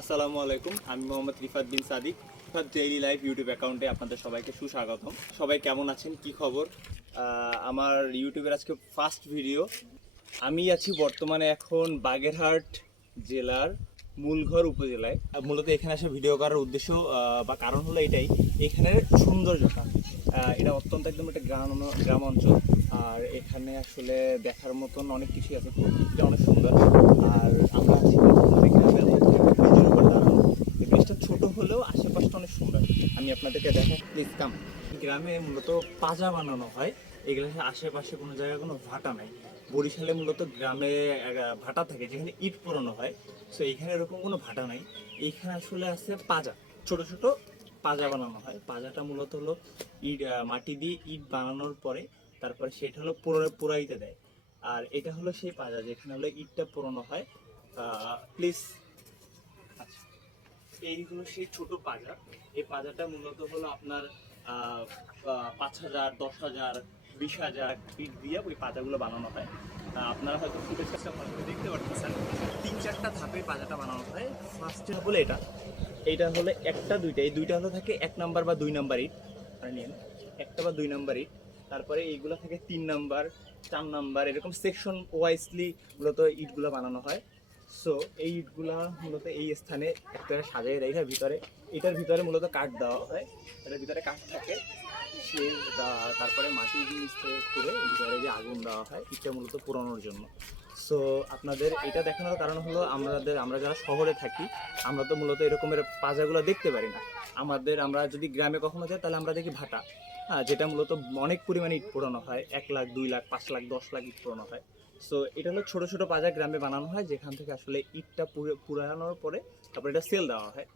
আসসালামু আলাইকুম, আমি Mohammad Rifat bin Sadiq. Rifat daily life YouTube অ্যাকাউন্টে আপনাদের সবাইকে সুস্বাগতম। সবাই কেমন আছেন, কি খবর? আমার ইউটিউবের আজকে ফার্স্ট ভিডিও। আমি আছি বর্তমানে এখন বাগেরহাট জেলার মূলঘর উপজেলায়। মূলত এখানে আসে ভিডিও করার উদ্দেশ্য বা কারণ হলো এটাই, এখানের সৌন্দর্যটা। এটা অত্যন্ত একদম একটা গ্রাম অঞ্চল, আর এখানে আসলে দেখার মতন অনেক কিছুই আছে। প্রকৃতিটা অনেক সুন্দর। আর আমরা আছি বর্তমানে গ্রামের মধ্যে ব্রিজের উপর দাঁড়ানো। এই ব্রিজটা ছোট হলেও আশেপাশটা অনেক সুন্দর। আমি আপনাদেরকে দেখাই, প্লিজ কাম। গ্রামে মূলত পাজা বানানো হয়, এগুলো আশেপাশে কোনো জায়গায় কোনো ভাটা নাই। বরিশালে মূলত গ্রামে ভাটা থাকে যেখানে ইট পোড়ানো হয়। সো এইখানে এরকম কোনো ভাটা নাই। এইখানে আসলে আছে পাজা, ছোট ছোট পাজা বানানো হয়। পাজাটা মূলত হলো ইট, মাটি দিয়ে ইট বানানোর পরে তারপরে সেটা হলো পোড়াইতে দেয়। আর এটা হলো সেই পাজা যেখানে হলো ইটটা পোড়ানো হয়। প্লিজ, আচ্ছা, এই হলো সেই ছোট পাজা। এই পাজাটা মূলত হলো আপনার 5,000, 10,000, 20,000 ইট দিয়ে ওই পাজাগুলো বানানো হয়। আপনারা হয়তো ফুটেজটা ভালো করে দেখতে পারতেছেন। 3-4টা ধাপে পাজাটা বানানো হয়। ফার্স্টে হলো এইটা হলো একটা দুইটা, এই দুইটা হলো থাকে 1 নাম্বার বা 2 নাম্বার ইট। মানে নিন, 1টা বা 2 নাম্বার ইট। তারপরে এইগুলো থাকে 3 নাম্বার, 4 নাম্বার, এরকম সেকশন ওয়াইজলি মূলত ইটগুলো বানানো হয়। সো এই ইটগুলা মূলত এই স্থানে একটা সাজিয়ে রেখে এটার ভিতরে মূলত কাঠ দেওয়া হয়। এটার ভিতরে কাঠ থাকে, সে তারপরে মাটি দিয়ে করে ভিতরে যে আগুন দেওয়া হয় ইটটা মূলত পোড়ানোর জন্য। সো আপনাদের এটা দেখানোর কারণ হলো আমরা যারা শহরে থাকি, আমরা তো মূলত এরকমের পাজাগুলো দেখতে পারি না। আমরা যদি গ্রামে কখনো যাই তাহলে আমরা দেখি ভাটা, হ্যাঁ, যেটা মূলত অনেক পরিমাণে ইট পোড়ানো হয়। 1 লাখ, 2 লাখ, 5 লাখ, 10 লাখ ইট পোড়ানো হয়। সো এটা হলো ছোট ছোট পাজা গ্রামে বানানো হয়, যেখান থেকে আসলে ইটটা পুরানোর পরে তারপর এটা সেল দেওয়া হয়।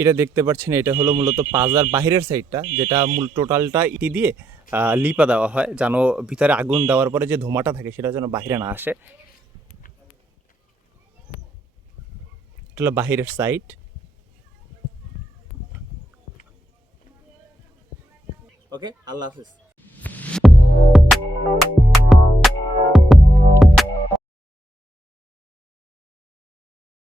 এটা দেখতে পাচ্ছেন, এটা হলো মূলত পাজার বাহিরের সাইডটা, যেটা মূল টোটালটা ইটি দিয়ে লিপা দেওয়া হয়, যেন ভিতরে আগুন দেওয়ার পরে যে ধোঁয়াটা থাকে সেটা যেন বাহিরে না আসে। এটা হলো বাহিরের সাইড। ওকে, আল্লাহ হাফিজ।